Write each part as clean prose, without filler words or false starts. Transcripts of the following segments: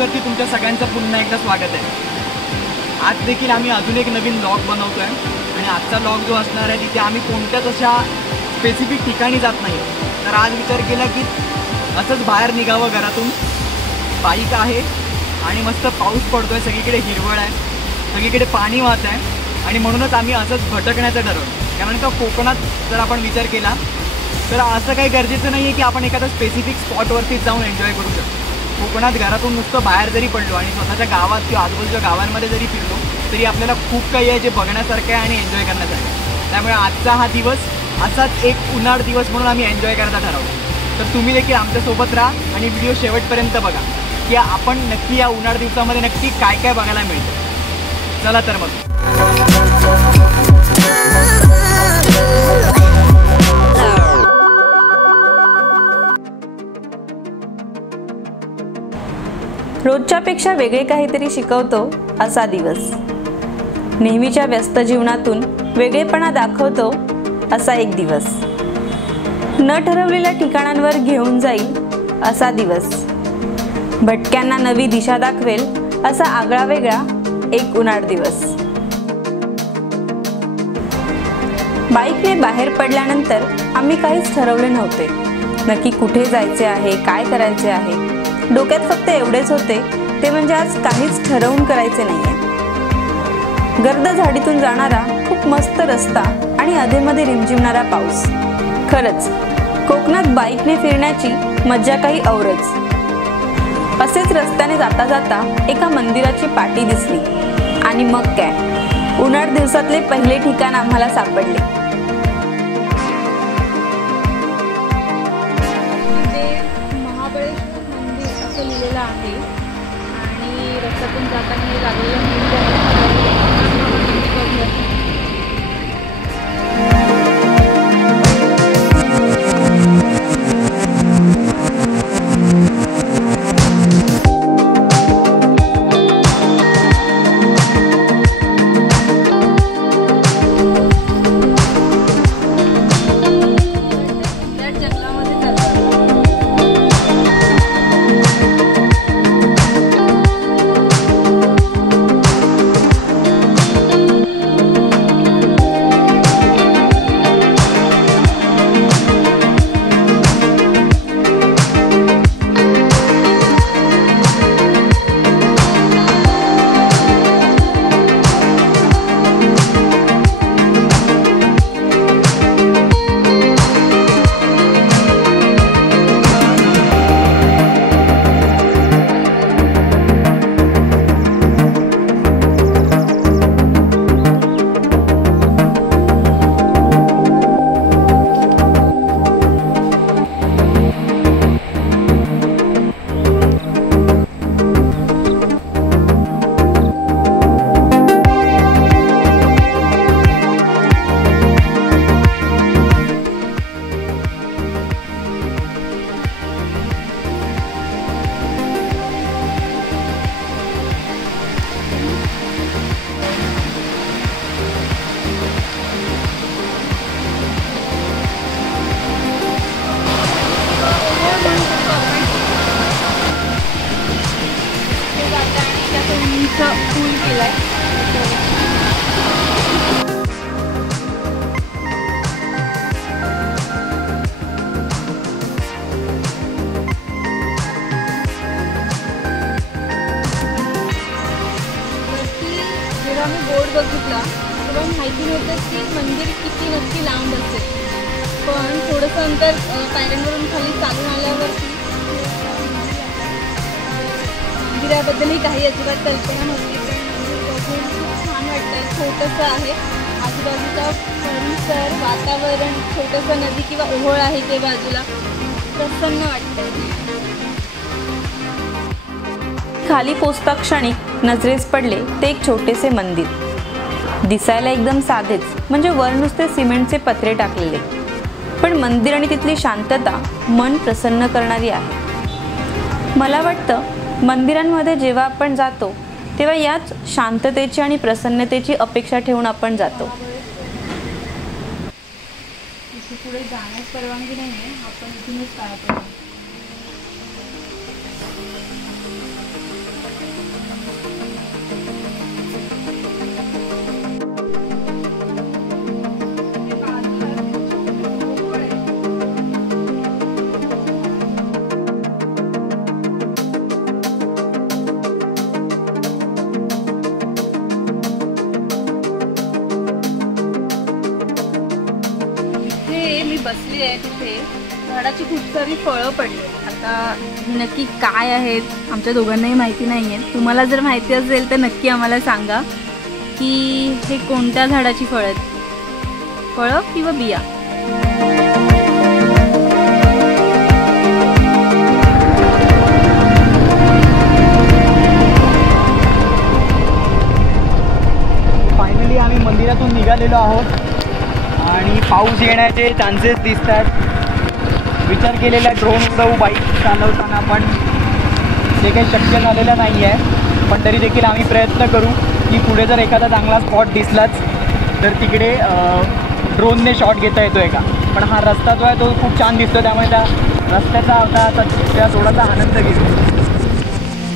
ब्लॉग्सवरती तुमच्या सगळ्यांचं पुन्हा एकदा स्वागत आहे। आज देखील आम्ही अजून एक नवीन ब्लॉग बनवतो आहे आणि आजचा ब्लॉग जो असणार आहे तिथे आम्ही कोणत्याच अशा स्पेसिफिक ठिकाणी जात नाही। तर आज विचार केला की असंच बाहेर निघावं घरातून, बाईक आहे आणि मस्त पाऊस पडतो आहे, सगळीकडे हिरवळ आहे, सगळीकडे पाणी वाहत आहे आणि म्हणूनच आम्ही असंच भटकण्याचं ठरवलं। कारण का कोकणात जर आपण विचार केला तर असं काही गरजेचं नाही आहे की आपण एखाद्या स्पेसिफिक स्पॉटवरतीच जाऊन एन्जॉय करू शकतो। कोकणात घरातून नुसतं बाहेर जरी पडलो आणि स्वतःच्या गावात किंवा आजूबाजूच्या गावांमध्ये जरी फिरलो तरी आपल्याला खूप काही आहे जे बघण्यासारखं आहे आणि एन्जॉय करण्यासारखं आहे। त्यामुळे आजचा हा दिवस असाच एक उन्हाळ दिवस म्हणून आम्ही एन्जॉय करायचा ठरवलं। तर तुम्ही देखील आमच्यासोबत राहा आणि व्हिडिओ शेवटपर्यंत बघा की आपण नक्की या उन्हाळ दिवसामध्ये नक्की काय काय बघायला मिळतं। चला तर मग रोजच्यापेक्षा वेगळे काहीतरी शिकवतो असा दिवस, नेहमीच्या व्यस्त जीवनातून वेगळेपणा दाखवतो असा एक दिवस, न ठरवलेल्या ठिकाणांवर घेऊन जाईल असा दिवस, भटक्यांना नवी दिशा दाखवेल असा आगळा वेगळा एक उन्हाळ दिवस। बाईकने बाहेर पडल्यानंतर आम्ही काहीच ठरवले नव्हते, नक्की कुठे जायचे आहे, काय करायचे आहे। डोक्यात फक्त एवढेच होते ते म्हणजे आज काहीच ठरवून करायचे नाहीये। गर्द झाडीतून जाणारा खूप मस्त रस्ता आणि अधेमध्ये रिमझिमणारा पाऊस, खरंच कोकणात बाईकने फिरण्याची मज्जा काही औरच। असेच रस्त्याने जाता जाता एका मंदिराची पाटी दिसली आणि मग काय, उन्हाळ दिवसातले पहिले ठिकाण आम्हाला सापडले। आहे आणि रस्त्यातून जाताना हे लागलेलं पूल केलाय। जेव्हा मी बोर्ड बघितला तेव्हा माहिती नव्हतं की मंदिर किती नक्की लांब असेल, पण थोडंसं अंतर पायऱ्यांवरून खाली चालून आल्यावरती मंदिराबद्दलही काही अजिबात कल्पना नव्हती, पण बघून खूप छान वाटतंय। छोटंसं आहे, आजूबाजूचा परिसर, वातावरण, छोटंसं नदी किंवा ओहोळ आहे ते बाजूला, प्रसन्न वाटतंय। खाली पोचता क्षणी नजरेस पडले ते एक छोटेसे मंदिर, दिसायला एकदम साधेच, म्हणजे वर नुसते सिमेंटचे पत्रे टाकलेले, पण मंदिर आणि तिथली शांतता मन प्रसन्न करणारी आहे। मला वाटतं मंदिरांमध्ये जेव्हा आपण जातो तेव्हा याच शांततेची आणि प्रसन्नतेची अपेक्षा ठेवून आपण जातो। पुढे जाण्यास परवानगी नाही आहे, आपण इथूनच पाया पडू। बसली आहे तिथे झाडाची खूप सारी फळं पडली. आता नक्की काय आहेत आमच्या दोघांनाही माहिती नाही आहे. तुम्हाला जर माहिती असेल तर नक्की आम्हाला सांगा की हे कोणत्या झाडाची फळं आहेत, फळं किंवा बिया. फायनली आम्ही मंदिरातून निघालेलो आहोत आणि पाऊस येण्याचे चान्सेस दिसतात. विचार केलेला ड्रोन उडवू बाईक चालवताना, पण ते काही शक्य झालेलं नाही आहे. पण तरी देखील आम्ही प्रयत्न करू की पुढे जर एखादा चांगला स्पॉट दिसलाच तर तिकडे ड्रोनने शॉट घेता येतो आहे का. पण हा रस्ता जो आहे तो खूप छान दिसतो, त्यामुळे त्या रस्त्याचा आता त्या थोडासा आनंद घेतो.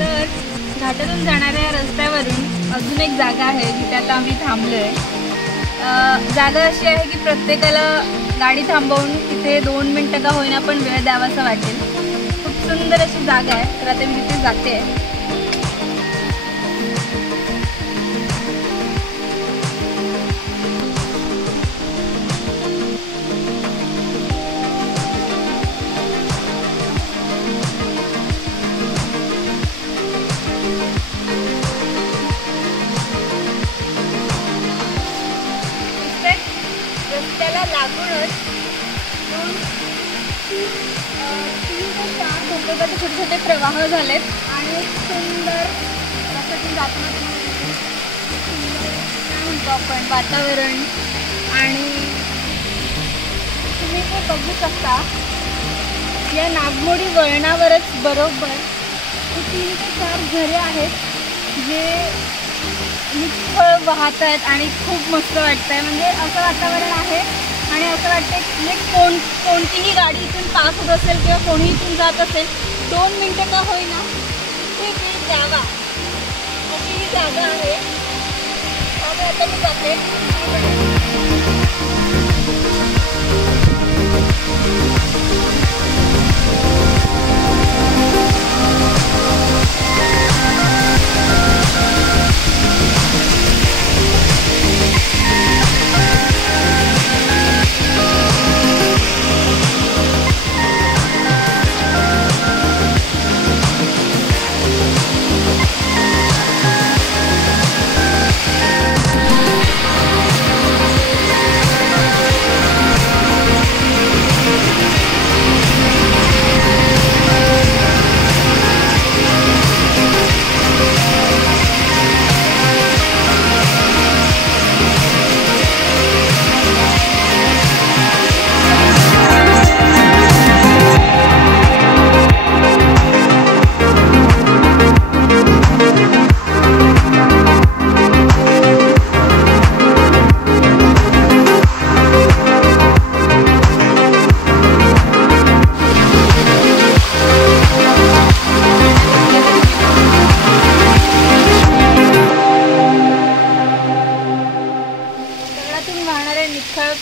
तर घाटातून जाणाऱ्या रस्त्यावरून अजून एक जागा आहे जिथे आता आम्ही थांबलो आहे. जागा अशी आहे की प्रत्येकाला गाडी थांबवून तिथे 2 मिनटं का होईना पण वेळ द्यावासा वाटेल. खूप सुंदर अशी जागा आहे. तर आता मी तिथे जाते आहे. रस्त्याला लागूनच 3 ते 4 धबधब्याचे छोटे छोटे प्रवाह झालेत आणि एक सुंदर रस्त्यातून जाताना काय म्हणतो आपण वातावरण. आणि तुम्ही हे बघू शकता या नागमोडी वळणावरच बरोबर 3 ते 4 झरे आहेत जे निष्फळ वाहत आहेत आणि खूप मस्त वाटतं आहे. म्हणजे असं वातावरण आहे आणि असं वाटतं की कोणतीही गाडी इथून पास होत असेल किंवा कोणी इथून जात असेल 2 मिनटं का होईना ते वेळ द्यावा अशी ही जागा आहे. त्यामुळे आता मी जाते.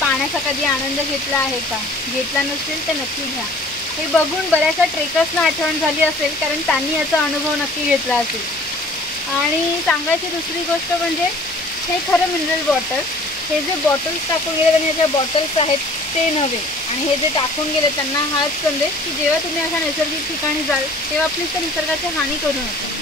पाण्याचा कधी आनंद घेतला आहे का? घेतला नसेल तर नक्की घ्या. हे बघून बऱ्याचशा ट्रेकर्सना आठवण झाली असेल, कारण त्यांनी याचा अनुभव नक्की घेतला असेल. आणि सांगायची दुसरी गोष्ट म्हणजे हे खरं मिनरल वॉटर. हे जे बॉटल्स टाकून गेले आणि ज्या बॉटल्स आहेत ते नव्हे, आणि हे जे टाकून गेले त्यांना हाच संदेश की जेव्हा तुम्ही अशा नैसर्गिक ठिकाणी जाल तेव्हा प्लीज त्या निसर्गाची हानी करू नका.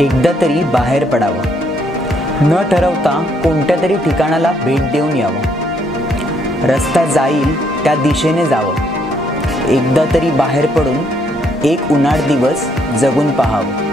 एकदा तरी बाहेर पडावं, न ठरवता कोणत्या तरी ठिकाणाला भेट देऊन यावं. रस्ता जाईल त्या दिशेने जावं. एकदा तरी बाहेर पडून एक उन्हाळ दिवस जगून पाहावं.